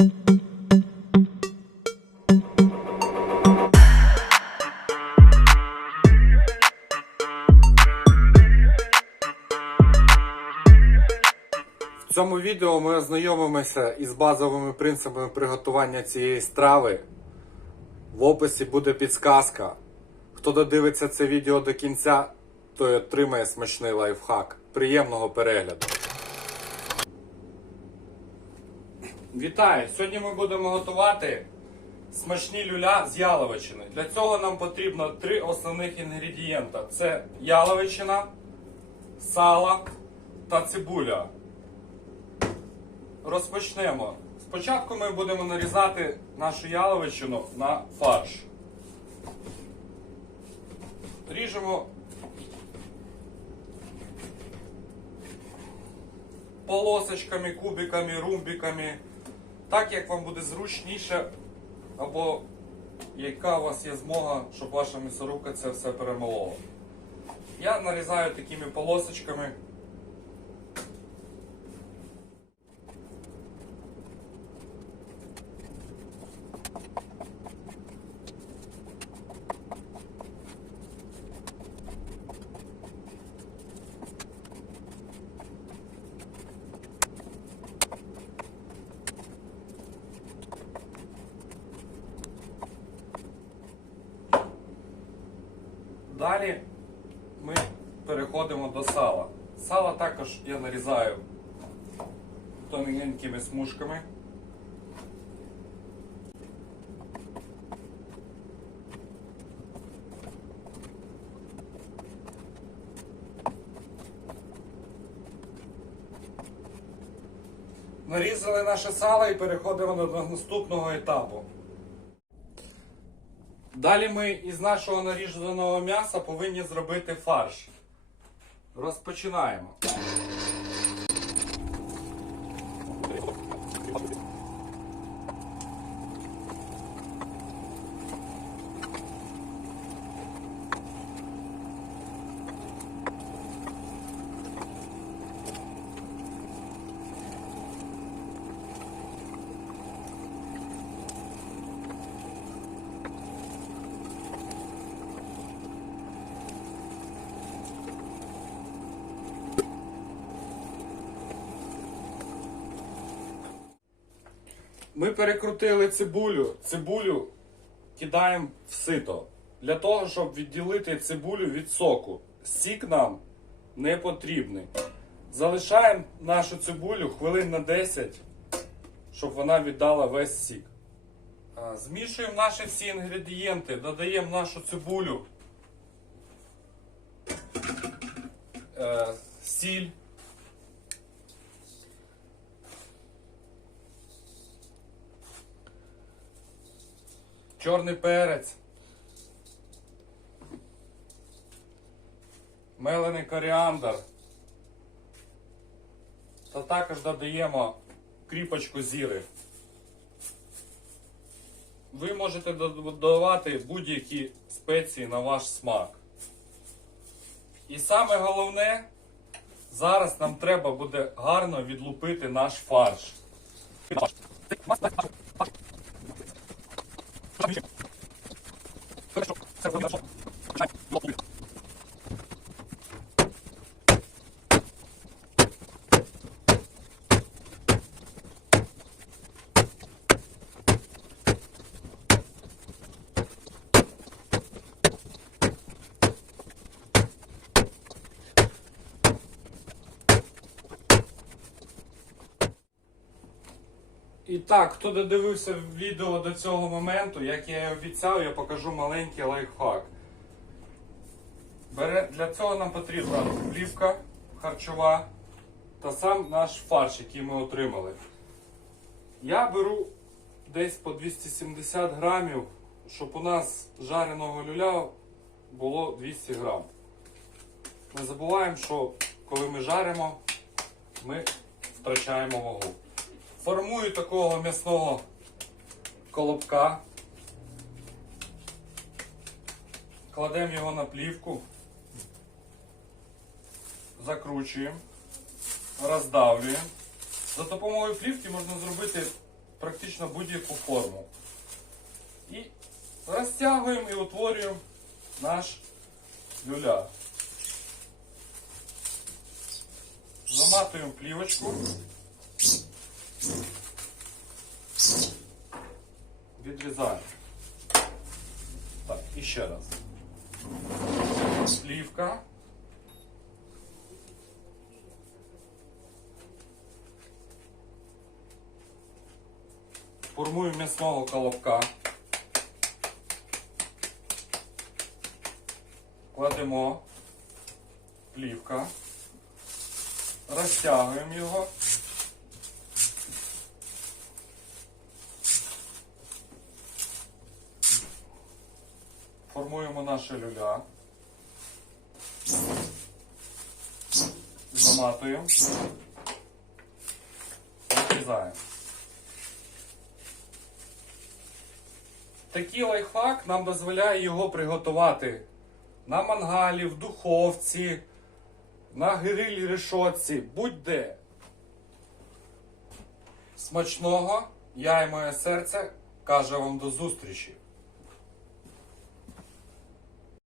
В цьому відео ми ознайомимося із базовими принципами приготування цієї страви. В описі буде підсказка. Хто додивиться це відео до кінця, той отримає смачний лайфхак. Приємного перегляду. Вітаю! Сьогодні ми будемо готувати смачні люля з яловичини. Для цього нам потрібно три основних інгредієнта: це яловичина, сало та цибуля. Розпочнемо. Спочатку ми будемо нарізати нашу яловичину на фарш. Ріжемо полосочками, кубиками, румбиками, так як вам буде зручніше, або яка у вас є змога, щоб ваша місорубка це все перемолола. Я нарізаю такими полосочками. Далі ми переходимо до сала. Сало також я нарізаю тоненькими смужками. Нарізали наше сало і переходимо до наступного етапу. Далі ми із нашого наріжданого м'яса повинні зробити фарш. Розпочинаємо. Ми перекрутили цибулю. Цибулю кидаємо в сито. Для того, щоб відділити цибулю від соку. Сік нам не потрібний. Залишаємо нашу цибулю хвилин на 10, щоб вона віддала весь сік. Змішуємо наші всі інгредієнти, додаємо нашу цибулю, е, сіль. Чорний перець, мелений коріандр. Та також додаємо кріпочку зіри. Ви можете додавати будь-які спеції на ваш смак. І саме головне, зараз нам треба буде гарно відлупити наш фарш. І так, хто додивився відео до цього моменту, як я і обіцяв, я покажу маленький лайфхак. Для цього нам потрібна плівка харчова та сам наш фарш, який ми отримали. Я беру десь по 270 грамів, щоб у нас жареного люля було 200 грам. Не забуваємо, що коли ми жаримо, ми втрачаємо вагу. Формую такого м'ясного колобка. Кладемо його на плівку, закручуємо, роздавлюємо. За допомогою плівки можна зробити практично будь-яку форму. І розтягуємо і утворюємо наш люля. Заматуємо плівочку. Відрізаємо. Так, і ще раз. Плівка. Формую м'ясного колобка. Кладемо плівка. Розтягуємо його. Формуємо наше люля. Заматуємо. Відрізаємо. Такий лайфхак нам дозволяє його приготувати на мангалі, в духовці, на грилі решотці, будь-де. Смачного, я і моє серце каже вам до зустрічі.